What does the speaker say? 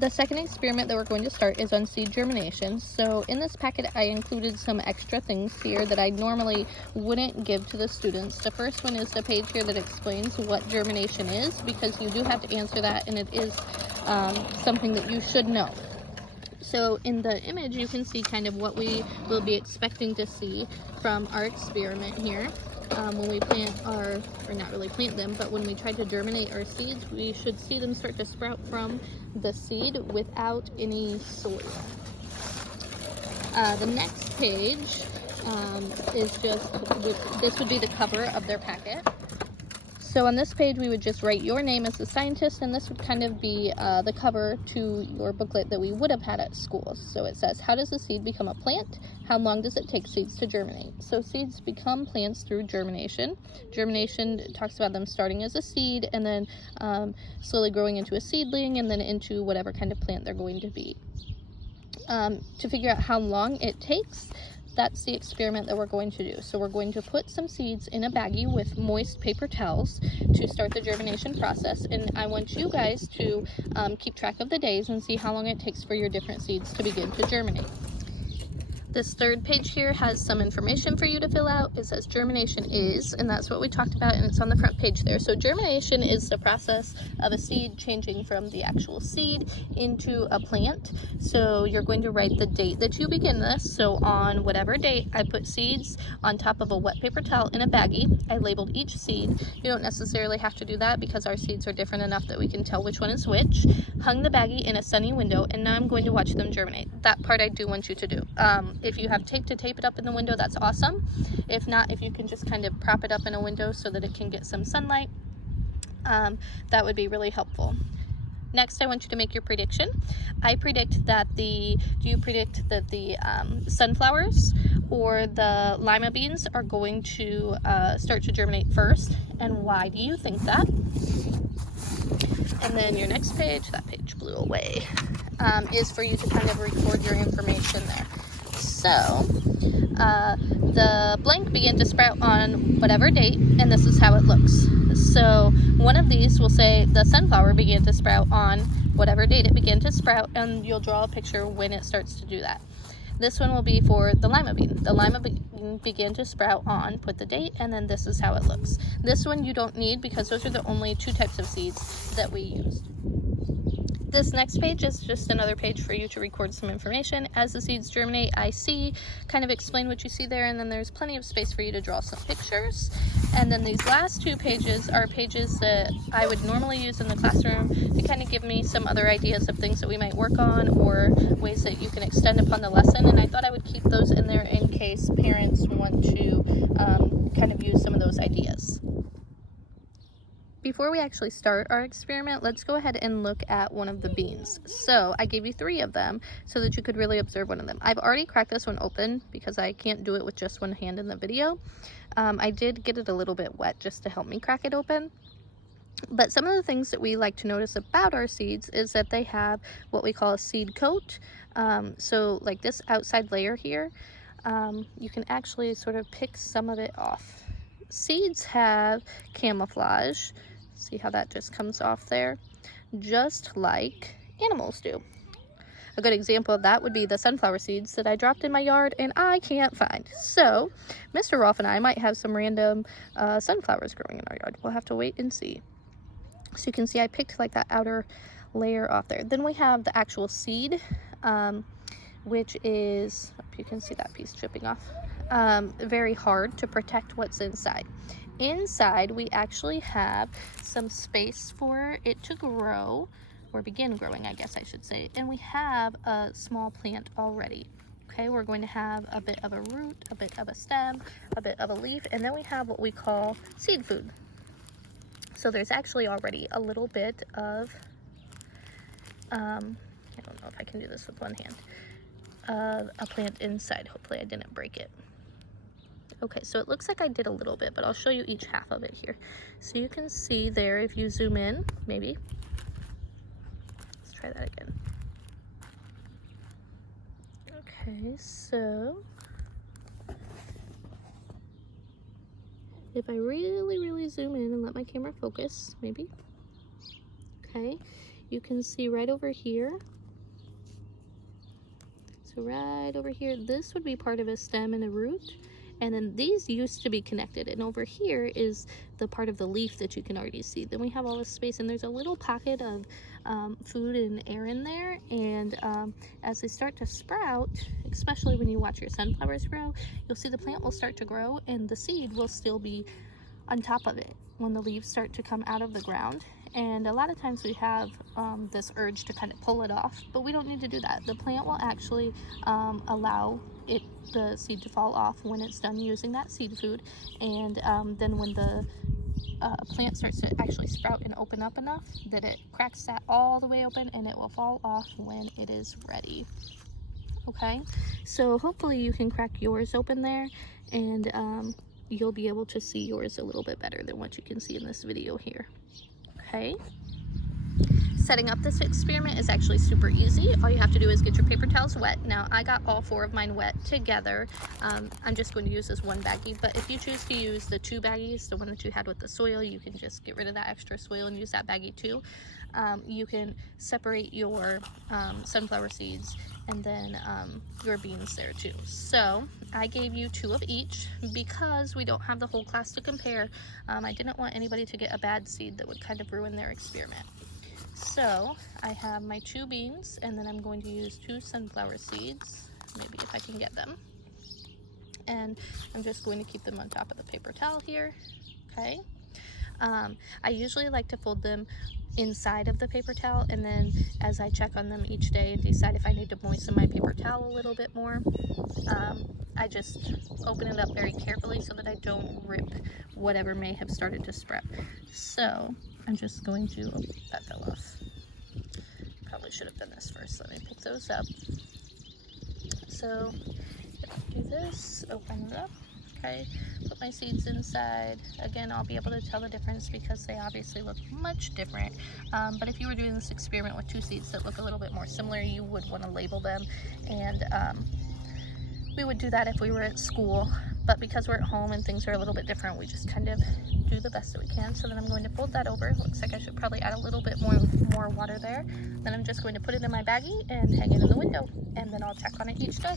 The second experiment that we're going to start is on seed germination. So in this packet, I included some extra things here that I normally wouldn't give to the students. The first one is the page here that explains what germination is, because you do have to answer that, and it is something that you should know. So in the image, you can see kind of what we will be expecting to see from our experiment here. When we plant or not really plant them, but when we try to germinate our seeds, we should see them start to sprout from the seed without any soil. The next page is this would be the cover of their packet. So on this page, we would just write your name as the scientist, and this would kind of be the cover to your booklet that we would have had at school. So it says, how does a seed become a plant? How long does it take seeds to germinate? So seeds become plants through germination. Germination talks about them starting as a seed and then slowly growing into a seedling and then into whatever kind of plant they're going to be. To figure out how long it takes, that's the experiment that we're going to do. So we're going to put some seeds in a baggie with moist paper towels to start the germination process, and I want you guys to keep track of the days and see how long it takes for your different seeds to begin to germinate. This third page here has some information for you to fill out. It says germination is, and that's what we talked about, and it's on the front page there. So germination is the process of a seed changing from the actual seed into a plant. So you're going to write the date that you begin this. So on whatever date, I put seeds on top of a wet paper towel in a baggie. I labeled each seed. You don't necessarily have to do that because our seeds are different enough that we can tell which one is which. Hung the baggie in a sunny window, and now I'm going to watch them germinate. That part I do want you to do. If you have tape to tape it up in the window, that's awesome. If not, if you can just kind of prop it up in a window so that it can get some sunlight, that would be really helpful. Next, I want you to make your prediction. I predict that do you predict that the sunflowers or the lima beans are going to start to germinate first, and why do you think that? And then your next page, that page blew away, is for you to kind of record your information there. So, the blank began to sprout on whatever date, and this is how it looks. So, one of these will say the sunflower began to sprout on whatever date it began to sprout, and you'll draw a picture when it starts to do that. This one will be for the lima bean. The lima bean began to sprout on, put the date, and then this is how it looks. This one you don't need because those are the only two types of seeds that we used. This next page is just another page for you to record some information. As the seeds germinate, I see, kind of explain what you see there, and then there's plenty of space for you to draw some pictures. And then these last two pages are pages that I would normally use in the classroom to kind of give me some other ideas of things that we might work on or ways that you can extend upon the lesson. And I thought I would keep those in there in case parents want to kind of use some of those ideas. Before we actually start our experiment, let's go ahead and look at one of the beans. So I gave you 3 of them so that you could really observe one of them. I've already cracked this one open because I can't do it with just one hand in the video. I did get it a little bit wet just to help me crack it open. But some of the things that we like to notice about our seeds is that they have what we call a seed coat. So like this outside layer here, you can actually sort of pick some of it off. Seeds have camouflage. See how that just comes off there? Just like animals do. A good example of that would be the sunflower seeds that I dropped in my yard and I can't find. So, Mr. Rolf and I might have some random sunflowers growing in our yard. We'll have to wait and see. So you can see I picked like that outer layer off there. Then we have the actual seed, which is, you can see that piece chipping off, very hard to protect what's inside. Inside, we actually have some space for it to grow, or begin growing, I guess I should say, and we have a small plant already. Okay, we're going to have a bit of a root, a bit of a stem, a bit of a leaf, and then we have what we call seed food. So there's actually already a little bit of, I don't know if I can do this with one hand, a plant inside. Hopefully I didn't break it. Okay, so it looks like I did a little bit, but I'll show you each half of it here. So you can see there, if you zoom in, maybe. Let's try that again. Okay, so if I really zoom in and let my camera focus, maybe. Okay, you can see right over here. So right over here, this would be part of a stem and a root. And then these used to be connected. And over here is the part of the leaf that you can already see. Then we have all this space, and there's a little pocket of food and air in there. And as they start to sprout, especially when you watch your sunflowers grow, you'll see the plant will start to grow and the seed will still be on top of it when the leaves start to come out of the ground. And a lot of times we have this urge to kind of pull it off, but we don't need to do that. The plant will actually allow the seed to fall off when it's done using that seed food. And then when the plant starts to actually sprout and open up enough that it cracks that all the way open, and it will fall off when it is ready. Okay, so hopefully you can crack yours open there, and you'll be able to see yours a little bit better than what you can see in this video here. Okay, setting up this experiment is actually super easy. All you have to do is get your paper towels wet. Now I got all 4 of mine wet together. I'm just going to use this one baggie, but if you choose to use the 2 baggies, the one that you had with the soil, you can just get rid of that extra soil and use that baggie too. You can separate your sunflower seeds and then your beans there too. So I gave you 2 of each because we don't have the whole class to compare. I didn't want anybody to get a bad seed that would kind of ruin their experiment. So I have my 2 beans, and then I'm going to use 2 sunflower seeds, maybe if I can get them. And I'm just going to keep them on top of the paper towel here. Okay. I usually like to fold them inside of the paper towel, and then as I check on them each day and decide if I need to moisten my paper towel a little bit more, I just open it up very carefully so that I don't rip whatever may have started to sprout. So I'm just going to, oh, that fell off. Probably should have done this first. Let me pick those up. So do this, open it up. Okay, put my seeds inside. Again, I'll be able to tell the difference because they obviously look much different. But if you were doing this experiment with 2 seeds that look a little bit more similar, you would want to label them. And we would do that if we were at school. But because we're at home and things are a little bit different, we just kind of do the best that we can. So then I'm going to fold that over. Looks like I should probably add a little bit more water there. Then I'm just going to put it in my baggie and hang it in the window. And then I'll check on it each day.